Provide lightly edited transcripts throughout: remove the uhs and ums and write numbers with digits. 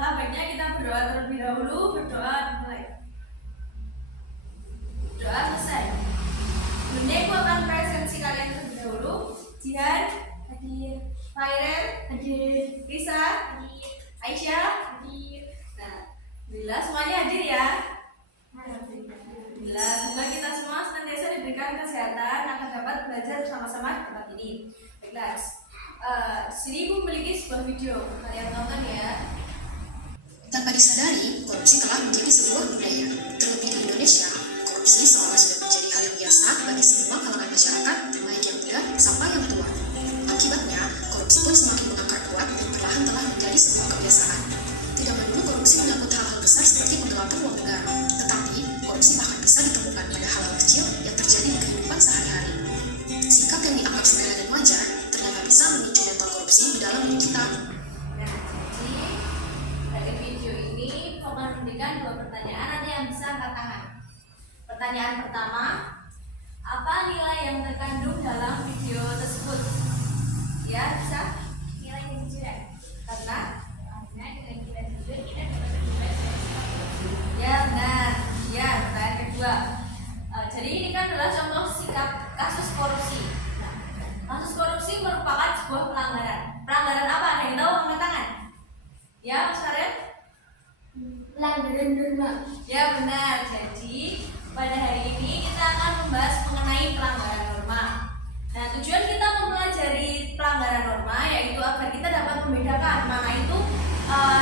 alangkah baiknya kita berdoa terlebih dahulu. Berdoa dimulai. Doa selesai. Bunda, aku akan presensi kalian terlebih dahulu. Jihan, hadir. Fairen, hadir. Risa, hadir. Aisyah, hadir. Nah, bila semuanya hadir ya. Bila semoga kita semua senantiasa diberikan kesehatan akan dapat belajar bersama-sama di tempat ini. Baiklah, di sini Ibu memiliki sebuah video, kalian tonton ya. Tanpa disadari, korupsi telah menjadi sebuah budaya. Terlebih di Indonesia, korupsi seolah sudah menjadi hal yang biasa bagi semua kalangan masyarakat, baik yang muda sampai yang tua. Akibatnya, korupsi pun semakin mengakar kuat dan perlahan telah menjadi sebuah kebiasaan. Tidak melulu korupsi menyangkut hal-hal besar seperti penggelapan uang negara, tetapi korupsi bahkan bisa ditemukan pada hal-hal kecil yang terjadi di kehidupan sehari-hari. Sikap yang dianggap sepele dan wajar ternyata bisa memicu mental korupsi di dalam diri kita. Nah, jadi dari video ini akan memberikan dua pertanyaan, nanti yang bisa angkat tangan. Pertanyaan pertama, apa nilai yang terkandung dalam video tersebut? Ya, bisa nilai kejujuran. Karena dengan kita jujur kita dapat bebas dari sikap korupsi. Ya benar. Ya, pertanyaan kedua. Jadi ini kan adalah contoh sikap kasus korupsi. Nah, kasus korupsi merupakan sebuah pelanggaran. Pelanggaran apa? Ada yang tahu angkat tangan? Ya, Mas Farel? Pelanggaran norma. Ya benar. Jadi pada hari ini kita akan membahas mengenai pelanggaran norma. Nah, tujuan kita mempelajari pelanggaran norma yaitu agar kita dapat membedakan mana itu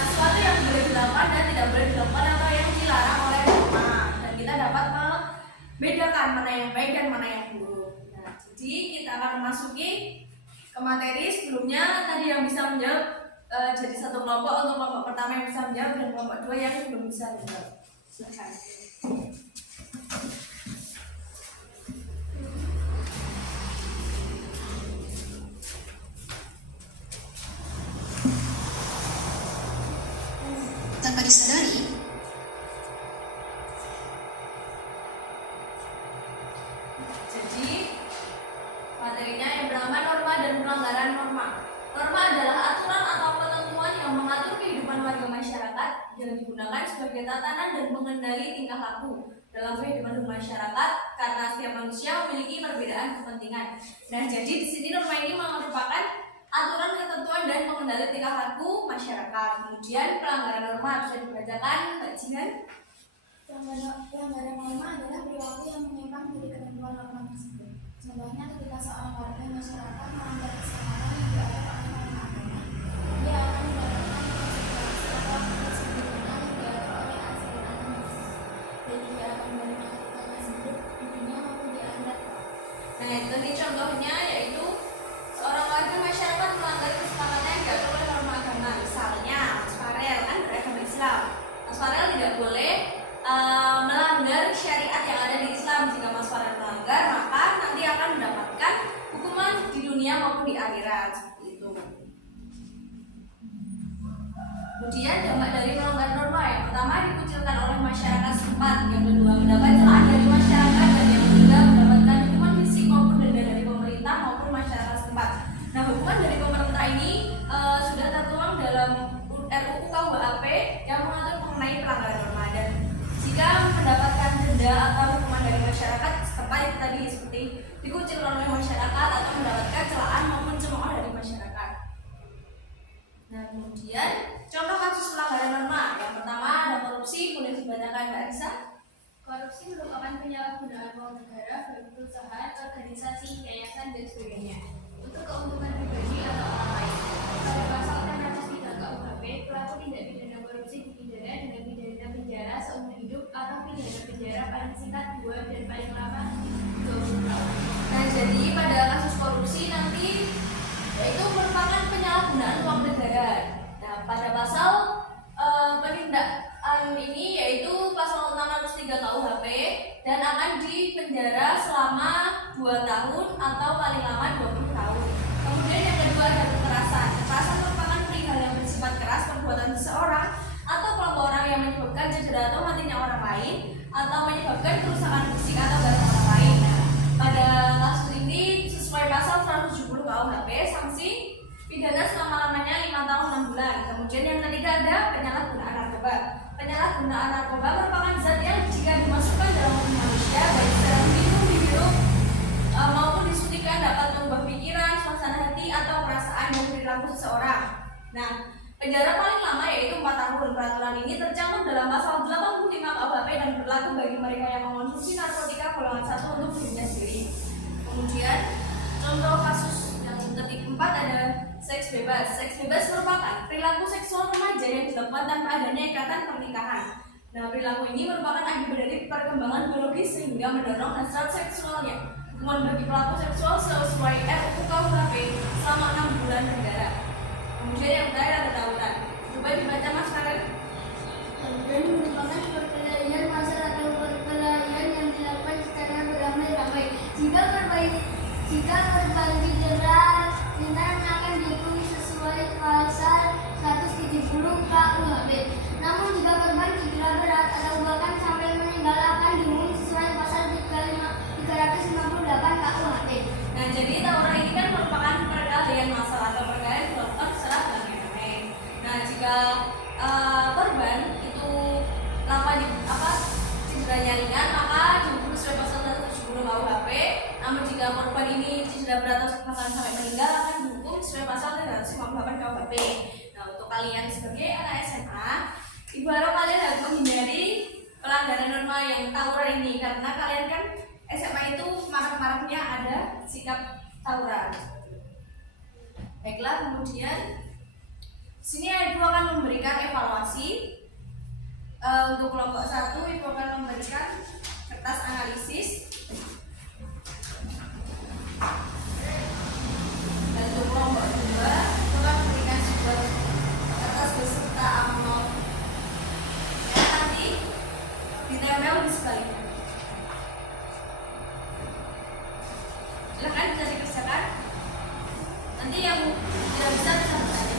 sesuatu yang boleh dilakukan dan tidak boleh dilakukan atau yang dilarang oleh norma, dan kita dapat membedakan mana yang baik dan mana yang buruk. Nah, jadi kita akan memasuki ke materi. Sebelumnya tadi yang bisa menjawab jadi satu kelompok, untuk kelompok pertama yang bisa menjawab dan kelompok dua yang belum bisa menjawab. Silakan. Tanpa disadari, jadi materinya yang pertama, norma dan pelanggaran norma. Norma adalah aturan atau ketentuan yang mengatur kehidupan warga masyarakat yang digunakan sebagai tatanan dan mengendali tingkah laku dalam kehidupan masyarakat karena setiap manusia memiliki perbedaan kepentingan. Nah, jadi di sini norma ini merupakan aturan, ketentuan, dan mengendali tingkah laku masyarakat. Kemudian pelanggaran norma bisa dibacakan, Mbak Jihan. Pelanggaran norma adalah perilaku yang menyimpang dari ketentuan norma tersebut. Contohnya ketika seorang warga masyarakat melanggar kesepakatan yang diatur oleh norma agama, dia akan mendapatkan konsekuensi atau akibat sebelumnya yang diatur oleh aturan agama, dan dia akan menerima akibat tersebut di dunia maupun di akhirat. Nah, itu nih contohnya, yaitu seorang warga masyarakat melanggar kesepakatan yang diatur oleh norma agama. Misalnya, Mas Farel kan beragama Islam. Mas Farel tidak boleh melanggar syariat yang ada di Islam. Jika Mas Farel melanggar, maka nanti akan mendapatkan hukuman di dunia maupun di akhirat. Seperti itu. Kemudian dampak dari melanggar norma, yang pertama dikucilkan oleh masyarakat setempat, yang kedua mendapat celaan dari masyarakat, dan yang ketiga mendapatkan hukuman fisik maupun denda dari pemerintah maupun masyarakat setempat. Nah, hukuman dari pemerintah ini sudah tertuang dalam RUU KUHP yang mengatur mengenai pelanggaran norma, dan jika mendapatkan denda atau hukuman dari masyarakat setempat itu tadi seperti dikucilkan oleh masyarakat atau mendapatkan celaan maupun cemooh dari masyarakat. Nah, kemudian contoh kasus pelanggaran norma. Yang pertama ada korupsi, boleh dibacakan Mbak Risa. Korupsi merupakan penyalahgunaan uang negara bagi perusahaan, organisasi, yayasan, dan sebagainya untuk keuntungan pribadi atau orang lain. Pada pasal 603 KUHP, pelaku tindak pidana korupsi dipidana dengan pidana penjara seumur hidup atau pidana penjara paling singkat 2 dan paling lama 20 tahun. Nah, jadi pada kasus korupsi nanti yaitu merupakan penyalahgunaan uang negara. Nah, pada pasal penindakan ini yaitu pasal 603 KUHP dan akan dipenjara selama 2 tahun atau paling lama 20 tahun. Kemudian yang kedua ada kekerasan. Kekerasan merupakan perihal yang bersifat keras, perbuatan seseorang atau kelompok orang yang menyebabkan cedera atau matinya orang lain atau menyebabkan kerusakan fisik atau barang orang lain. Nah, pada kasus ini sesuai pasal 170 KUHP, sanksi pidana selama-lamanya 5 tahun 6 bulan. Kemudian yang ketiga ada ada penyalahgunaan narkoba. Penyalahgunaan narkoba merupakan zat yang jika dimasukkan dalam tubuh manusia, baik secara minum, dihirup, maupun disuntikan dapat mengubah pikiran, suasana hati, atau perasaan dan perilaku seseorang. Nah, penjara paling lama yaitu 4 tahun. Peraturan ini tercantum dalam pasal 85 KUHP dan berlaku bagi mereka yang mengonsumsi narkotika golongan 1 untuk dirinya sendiri. Kemudian, contoh kasus yang keempat ada seks bebas. Seks bebas merupakan perilaku seksual remaja yang dilakukan tanpa adanya ikatan pernikahan. Nah, perilaku ini merupakan akibat dari perkembangan biologis sehingga mendorong hasrat seksualnya. Hukuman bagi pelaku seksual sesuai RUU KUHP selama 6 bulan penjara. Kemudian yang terakhir ada tawuran. Coba dibaca Mas Karen. Tawuran merupakan perkelahian massal atau perkelahian yang dilakukan secara beramai-ramai. Jika korban cedera, tindakan akan dihukum sesuai pasal 170 KUHP. Namun jika korban cedera berat atau bahkan sampai meninggal akan dihukum sesuai pasal 358 KUHP. Nah, jadi tawuran ini kan merupakan perkelahian massal atau perkelahian dilakukan secara beramai-ramai. Nah, jika korban itu cederanya ringan, maka dihukum sesuai pasal 170 KUHP. Namun jika korban ini cedera berat atau bahkan sampai meninggal akan dihukum sesuai pasal 358 KUHP. Nah, untuk kalian sebagai anak SMA, ibu harap kalian harus menghindari pelanggaran norma yang tawuran ini, karena kalian kan SMA itu marak-maraknya ada sikap tawuran. Baiklah, kemudian sini Ibu akan memberikan evaluasi. Untuk kelompok 1 Ibu akan memberikan kertas analisis. Dan untuk kelompok 2 Ibu akan memberikan sebuah kertas beserta amplop yang nanti ditempel di sebaliknya. Silakan bisa dikerjakan. Nanti yang tidak bisa bertanya.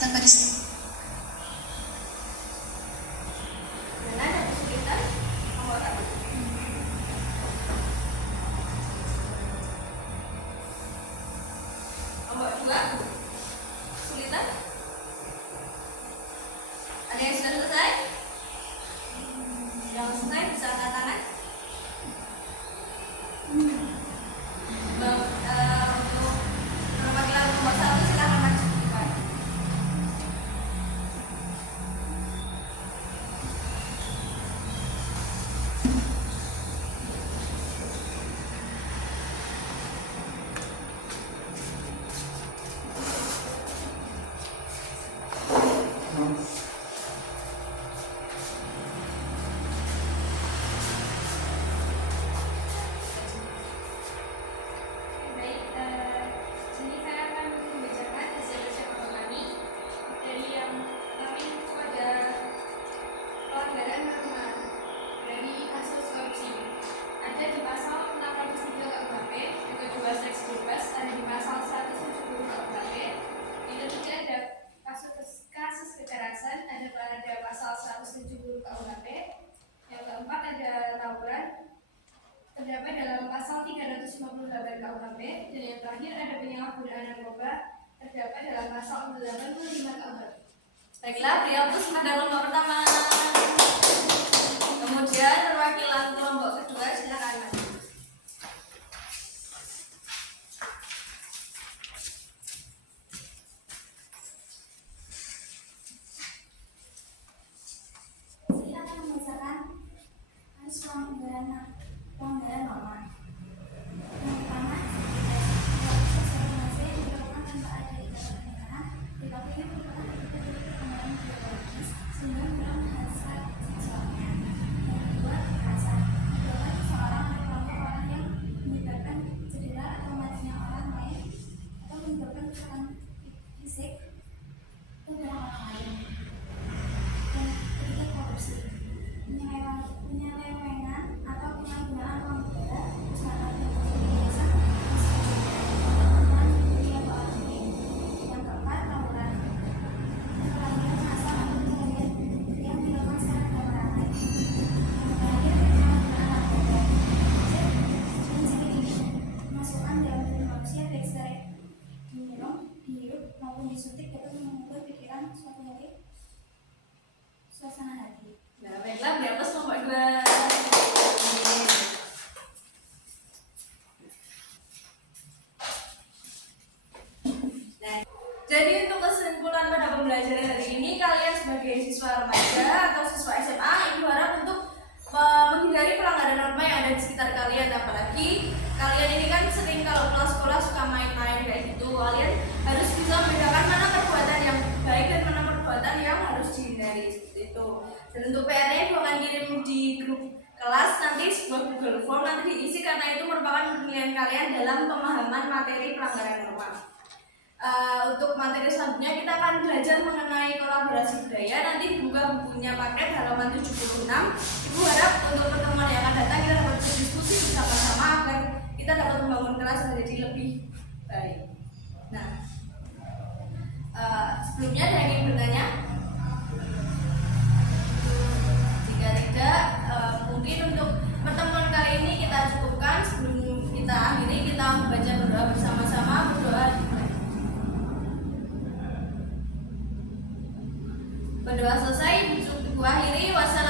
Tanpa disebut. Mana ada kesulitan? Nomor 1. Nomor 2. Kesulitan? Ada yang sudah selesai? Yang selesai bisa angkat tangan. Untuk perwakilan nomor 1 silakan maju. Terdapat dalam pasal 358 KUHP, dan yang terakhir ada penyalahgunaan narkoba, terdapat dalam pasal 85 KUHP. Baiklah, beliau terus pada kelompok pertama. Kemudian perwakilan kelompok kedua silakan maju. Silakan membacakan harus pelanggaran norma. Yang pertama, sosialisasi dilakukan tanpa ada ikatan pernikahan. Perilaku ini merupakan akibat dari perkembangan biologis sehingga mendorong hasrat seksual siswa remaja atau siswa SMA, Ibu harap untuk menghindari pelanggaran norma yang ada di sekitar kalian. Apalagi kalian ini kan sering kalau pulang sekolah suka main-main kayak gitu. Kalian harus bisa membedakan mana perbuatan yang baik dan mana perbuatan yang harus dihindari seperti itu. Dan untuk PR-nya Ibu akan kirim di grup kelas nanti sebuah Google Form nanti diisi karena itu merupakan penilaian kalian dalam pemahaman materi pelanggaran norma. Untuk materi selanjutnya kita akan belajar mengenai kolaborasi budaya. Nanti buka bukunya paket halaman 76. Ibu harap untuk pertemuan yang akan datang kita dapat berdiskusi bersama-sama agar kita dapat membangun kelas menjadi lebih baik. Nah, sebelumnya ada yang ingin bertanya? Jika tidak, mungkin untuk pertemuan kali ini kita cukupkan. Sebelum kita akhiri, kita membaca berdoa bersama-sama. Berdoa selesai, ibu akhiri. Wassalamualaikum